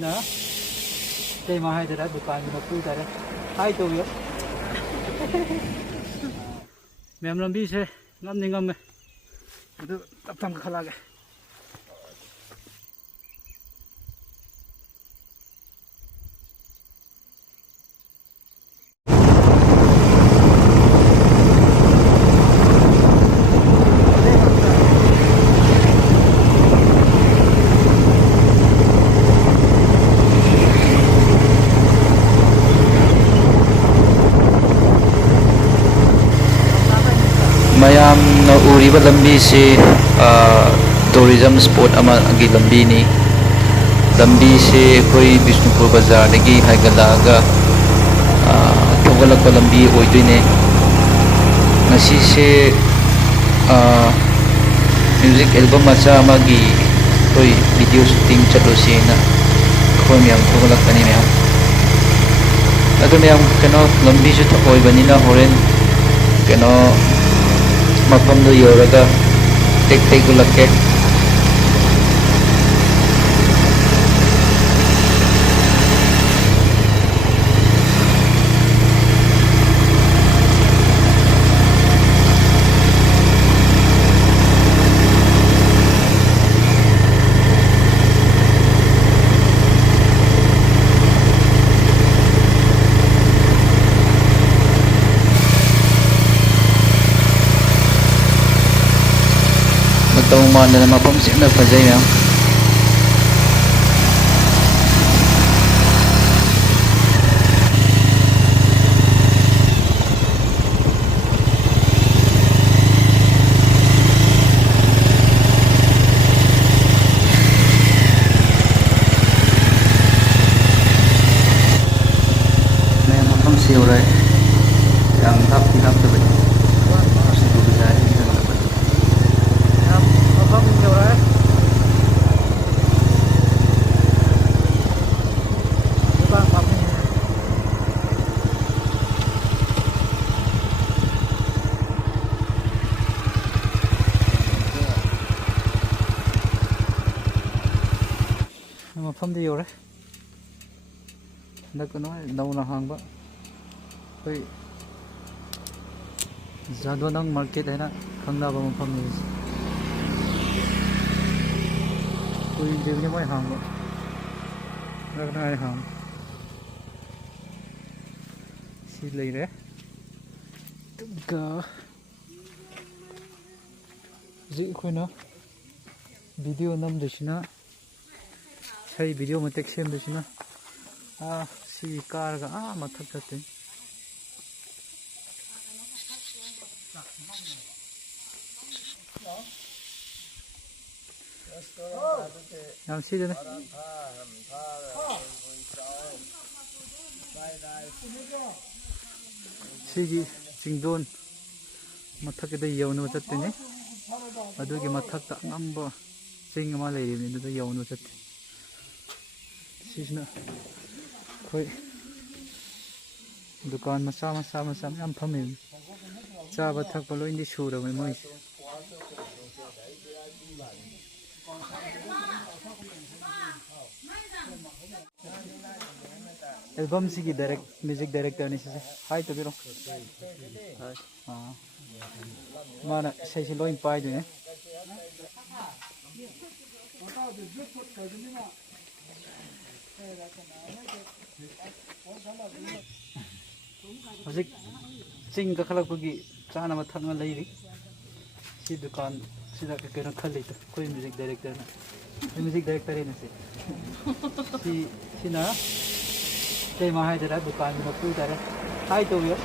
ꯁꯤꯅ ꯏꯇꯩꯃ ꯍꯥꯏꯗꯔꯥ ꯗꯨꯀꯥꯟꯒꯤ ꯃꯄꯨ ꯇꯥꯔꯦ ꯍꯥꯏ ꯇꯧꯕꯤꯌꯨ ꯃꯌꯥꯝ ꯂꯝꯕꯤꯁꯦ ꯉꯝꯅꯤ ꯉꯝꯃꯦ ꯑꯗꯨ ꯇꯞ ꯇꯞꯅ ꯀꯥꯈꯠꯂꯛꯑꯒꯦ ꯃꯌꯥꯝꯅ ꯎꯔꯤꯕ ꯂꯝꯕꯤꯁꯤ ꯇꯨꯔꯤꯖꯝ ꯁ꯭ꯄꯣꯠ ꯑꯃꯒꯤ ꯂꯝꯕꯤꯅꯤ. ꯂꯝꯕꯤꯁꯤ ꯑꯩꯈꯣꯏ ꯕꯤꯁꯅꯨꯄꯨꯔ ꯕꯖꯥꯔꯗꯒꯤ ꯍꯥꯏꯒꯠꯂꯛꯑꯒ ꯊꯧꯒꯠꯂꯛꯄ ꯂꯝꯕꯤ ꯑꯣꯏꯗꯣꯏꯅꯦ. ꯉꯁꯤꯁꯦ ꯃ꯭ꯌꯨꯖꯤꯛ ꯑꯦꯜꯕꯝ ꯃꯆꯥ ꯑꯃꯒꯤ ꯑꯩꯈꯣꯏ ꯚꯤꯗꯤꯑꯣ ꯁꯨꯇꯤꯡ ꯆꯠꯂꯨꯁꯦꯅ ꯑꯩꯈꯣꯏ ꯃꯌꯥꯝ ꯊꯧꯒꯠꯂꯛꯄꯅꯤ ꯃꯌꯥꯝ. ꯑꯗꯨ ꯃꯌꯥꯝ ꯀꯩꯅꯣ ꯂꯝꯕꯤꯁꯨ ꯑꯣꯏꯕꯅꯤꯅ ꯍꯣꯔꯦꯟ ꯀꯩꯅꯣ ꯃꯐꯝꯗꯨ ꯌꯧꯔꯒ ꯇꯦꯛ ꯇꯦꯛ ꯎꯠꯂꯛꯀꯦ. ꯃꯇꯧ ꯃꯥꯟꯗꯅ ꯃꯐꯝꯁꯤ ꯌꯥꯝꯅ ꯐꯖꯩ ꯃꯌꯥꯝ. ꯃꯌꯥꯝ ꯃꯐꯝꯁꯤ ꯌꯧꯔꯛꯑꯦ. ꯌꯥꯝ ꯂꯥꯞꯇꯤ ꯂꯥꯞꯇꯕꯅꯤ. ꯃꯐꯝ ꯌꯧꯔꯛꯑꯦ. ꯗꯨꯀꯥꯟ ꯐꯝꯃꯤꯅꯦ. ꯃꯐꯝꯗꯤ ꯌꯧꯔꯦ. ꯍꯟꯗꯛ ꯅꯧꯅ ꯍꯥꯡꯕ ꯑꯩꯈꯣꯏ ꯖꯥꯗꯣꯅꯪ ꯃꯥꯔꯀꯦꯠ ꯍꯥꯏꯅ ꯈꯪꯅꯕ ꯃꯐꯝꯅꯤ. ꯀꯨꯏꯗ꯭ꯔꯤꯕꯅꯤ ꯃꯣꯏ ꯍꯥꯡꯕ. ꯉꯥꯏ ꯍꯥꯡꯕ. ꯁꯤ ꯂꯩꯔꯦ. ꯑꯗꯨꯒ ꯍꯧꯖꯤꯛ ꯑꯩꯈꯣꯏꯅ ꯚꯤꯗꯤꯑꯣ ꯅꯝꯗꯣꯏꯁꯤꯅ ꯏꯁꯩ ꯚꯤꯗꯤꯑꯣ ꯃꯇꯦꯛ ꯁꯦꯝꯗꯣꯏꯁꯤꯅ ꯁꯤ ꯀꯥꯔꯒ ꯃꯊꯛ ꯆꯠꯇꯣꯏꯅꯤ. ꯌꯥꯝ ꯁꯤꯗꯅꯦ. ꯁꯤꯒꯤ ꯆꯤꯡꯗꯣꯟ ꯃꯊꯛꯀꯤꯗ ꯌꯧꯅꯕ ꯆꯠꯇꯣꯏꯅꯤ. ꯑꯗꯨꯒꯤ ꯃꯊꯛꯇ ꯑꯉꯝꯕ ꯆꯤꯡ ꯑꯃ ꯂꯩꯔꯤꯕꯅꯤ. ꯑꯗꯨꯗ ꯌꯧꯅꯕ ꯆꯠꯇꯣꯏꯅꯤ. ꯁꯤꯁꯤꯅ ꯑꯩꯈꯣই ꯗꯨꯀꯥꯟ ꯃꯆꯥ ꯃꯌꯥꯝ ꯐꯝꯃꯤꯕꯅꯤ. ꯆꯥꯕ ꯊꯛꯄ ꯂꯣꯏꯅꯗꯤ ꯁꯨꯔꯕꯅꯤ ꯃꯣꯏꯁꯦ. ꯑꯦꯜꯕꯝꯁꯤꯒꯤ ꯃ꯭ꯌꯨꯖꯤꯛ ꯗꯥꯏꯔꯦꯛꯇꯔꯅꯤ ꯁꯤꯁꯦ. ꯍꯥꯏ ꯇꯧꯕꯤꯔꯣ. ꯃꯥꯅ ꯏꯁꯩꯁꯤ ꯂꯣꯏ ꯄꯥꯏꯗꯣꯏꯅꯦ. ꯍꯧꯖꯤꯛ ꯆꯤꯡ ꯀꯥꯈꯠꯂꯛꯄꯒꯤ ꯆꯥꯅꯕ ꯊꯛꯅꯕ ꯂꯩꯔꯤ. ꯁꯤ ꯗꯨꯀꯥꯟ ꯁꯤꯗ ꯀꯩꯅꯣ ꯈꯜꯂꯤꯗꯣ ꯑꯩꯈꯣꯏ ꯃ꯭ꯌꯨꯖꯤꯛ ꯗꯥꯏꯔꯦꯛꯇꯔꯅ. ꯃ꯭ꯌꯨꯖꯤꯛ ꯗꯥꯏꯔꯦꯛꯇꯔꯅ ꯁꯤꯅ ꯏꯇꯩꯃ ꯍꯥꯏꯗꯔꯥ ꯗꯨꯀꯥꯟꯒꯤ ꯃꯄꯨ ꯇꯥꯔꯦ. ꯍꯥꯏ ꯇꯧꯕꯤꯌꯨ.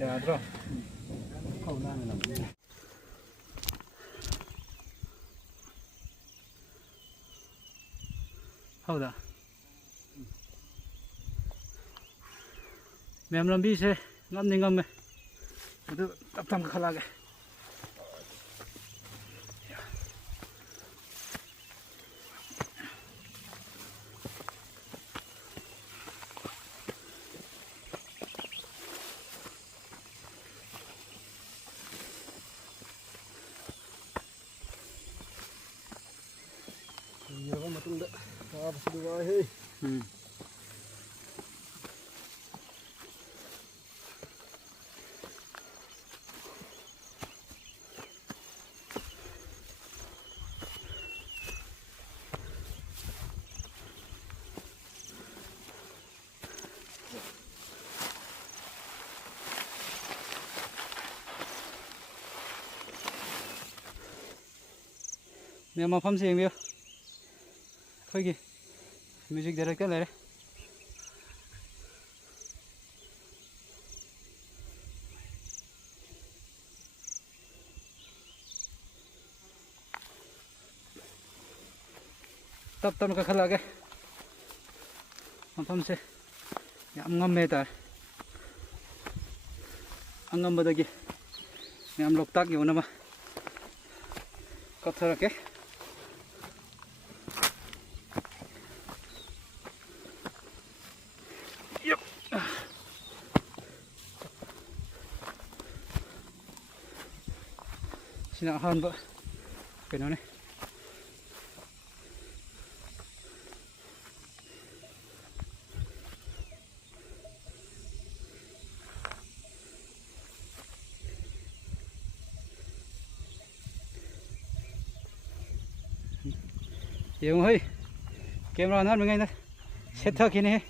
ꯌꯥꯗ꯭ꯔꯣ? ಹೌದಾ ಮ್ಯಾಮ್ ꯂꯝꯕꯤꯁꯦ ꯉꯝꯅꯤ ꯉꯝꯃꯦ ꯑꯗꯨ ꯇꯞ ꯇꯞꯅ ꯀꯥꯈꯠꯂꯛꯑꯒꯦ. ꯎꯝ ꯃꯌꯥꯝ ꯃꯐꯝꯁꯦ ꯌꯦꯡꯕꯤꯌꯨ ꯑꯩꯈꯣꯏꯒꯤ ꯃ꯭ꯌꯨꯖꯤꯛ ꯗꯥꯏꯔꯦꯛꯇꯔ ꯂꯩꯔꯦ tap tap kakhalaage mafamse yam ngamme tar angambadagi yam loktak yonama katharake yep sina ahanba kenone Yung hơi camera nó mình ngay đây set thơ kia này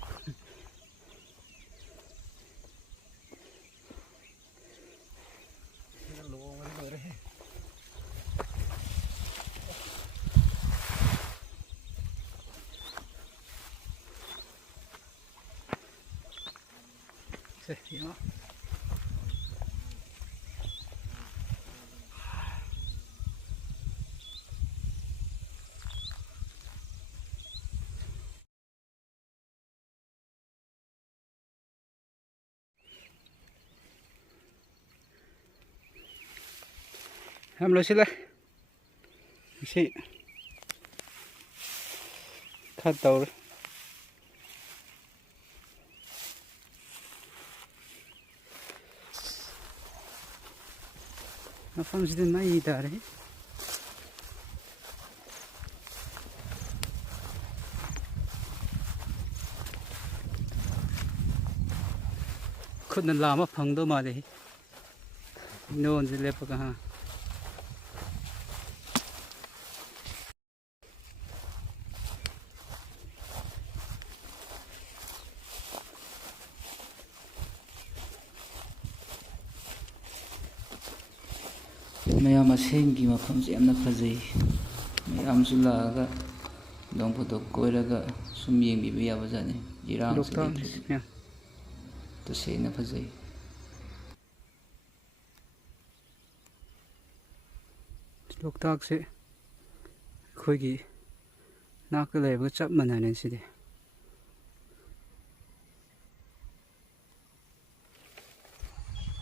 हम लोग सिला इसे खाता और मफम से नहीं इधर है खुद न लामा फंग दो मारे नोन से ले पका हाँ ꯃꯌꯥꯝ ꯑꯁꯦꯡꯒꯤ ꯃꯐꯝꯁꯦ ꯌꯥꯝꯅ ꯐꯖꯩ ꯃꯌꯥꯝꯁꯨ ꯂꯥꯛꯑꯒ ꯂꯣꯡ ꯐꯣꯇꯣ ꯀꯣꯏꯔꯒ ꯁꯨꯝ ꯌꯦꯡꯕꯤꯕ ꯌꯥꯕꯖꯥꯠꯅꯤ ꯏꯔꯥꯡꯁꯨ ꯂꯩꯇ꯭ꯔꯦ ꯇꯁꯦꯡꯅ ꯐꯖꯩ ꯂꯣꯛꯇꯥꯛꯁꯦ ꯑꯩꯈꯣꯏꯒꯤ ꯅꯥꯛꯇ ꯂꯩꯕꯒ ꯆꯞ ꯃꯥꯟꯅꯔꯦ ꯁꯤꯗꯤ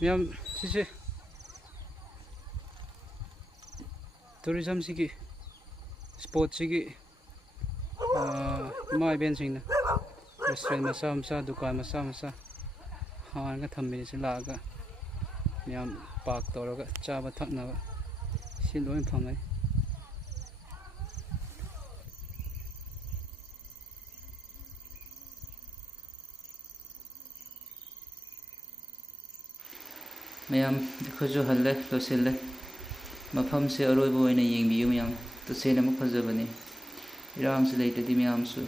ꯃꯌꯥꯝ ꯁꯤꯁꯦ ꯇꯨꯔꯤꯖꯝꯁꯤꯒꯤ ꯁ꯭ꯄꯣꯠꯁꯤꯒꯤ ꯏꯃꯥ ꯏꯕꯦꯟꯁꯤꯡꯅ ꯔꯦꯁꯇꯨꯔꯦꯟ ꯃꯆꯥ ꯃꯆꯥ ꯗꯨꯀꯥꯟ ꯃꯆꯥ ꯃꯆꯥ ꯍꯥꯡꯉꯒ ꯊꯝꯃꯤꯁꯤ ꯂꯥꯛꯑꯒ ꯃꯌꯥꯝ ꯄꯥꯔꯛ ꯇꯧꯔꯒ ꯆꯥꯕ ꯊꯛꯅꯕ ꯁꯤ ꯂꯣꯏ ꯐꯪꯉꯤ ꯃꯌꯥꯝ ꯑꯩꯈꯣꯏꯁꯨ ꯍꯜꯂꯦ ꯂꯣꯏꯁꯤꯜꯂꯦ ꯃꯐꯝꯁꯦ ꯑꯔꯣꯏꯕ ꯑꯣꯏꯅ ꯌꯦꯡꯕꯤꯌꯨ ꯃꯌꯥꯝ ꯇꯁꯦꯡꯅ ꯑꯃꯨꯛ ꯐꯖꯕꯅꯤ ꯏꯔꯥꯡꯁꯨ ꯂꯩꯇ꯭ꯔꯗꯤ ꯃꯌꯥꯝꯁꯨ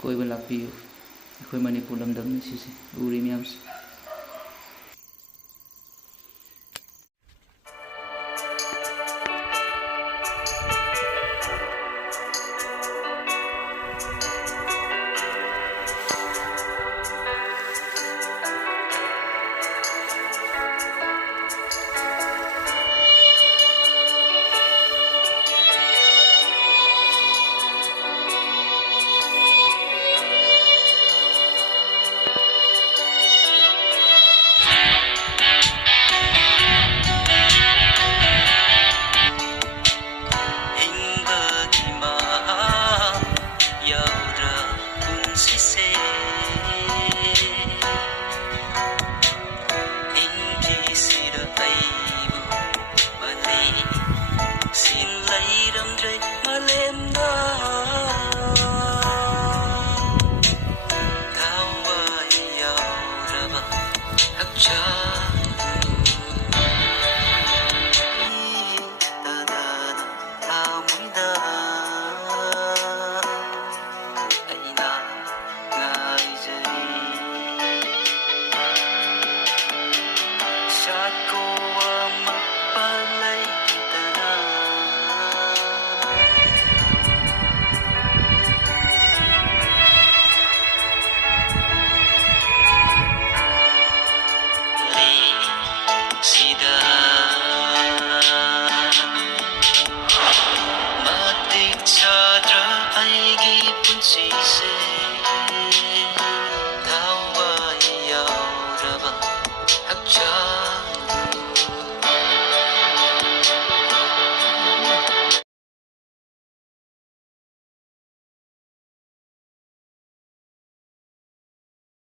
ꯀꯣꯏꯕ ꯂꯥꯛꯄꯤꯌꯨ ꯑꯩꯈꯣꯏ ꯃꯅꯤꯄꯨꯔ ꯂꯝꯗꯝꯅꯤ ꯁꯤꯁꯦ ꯎꯔꯤ ꯃꯌꯥꯝꯁꯦ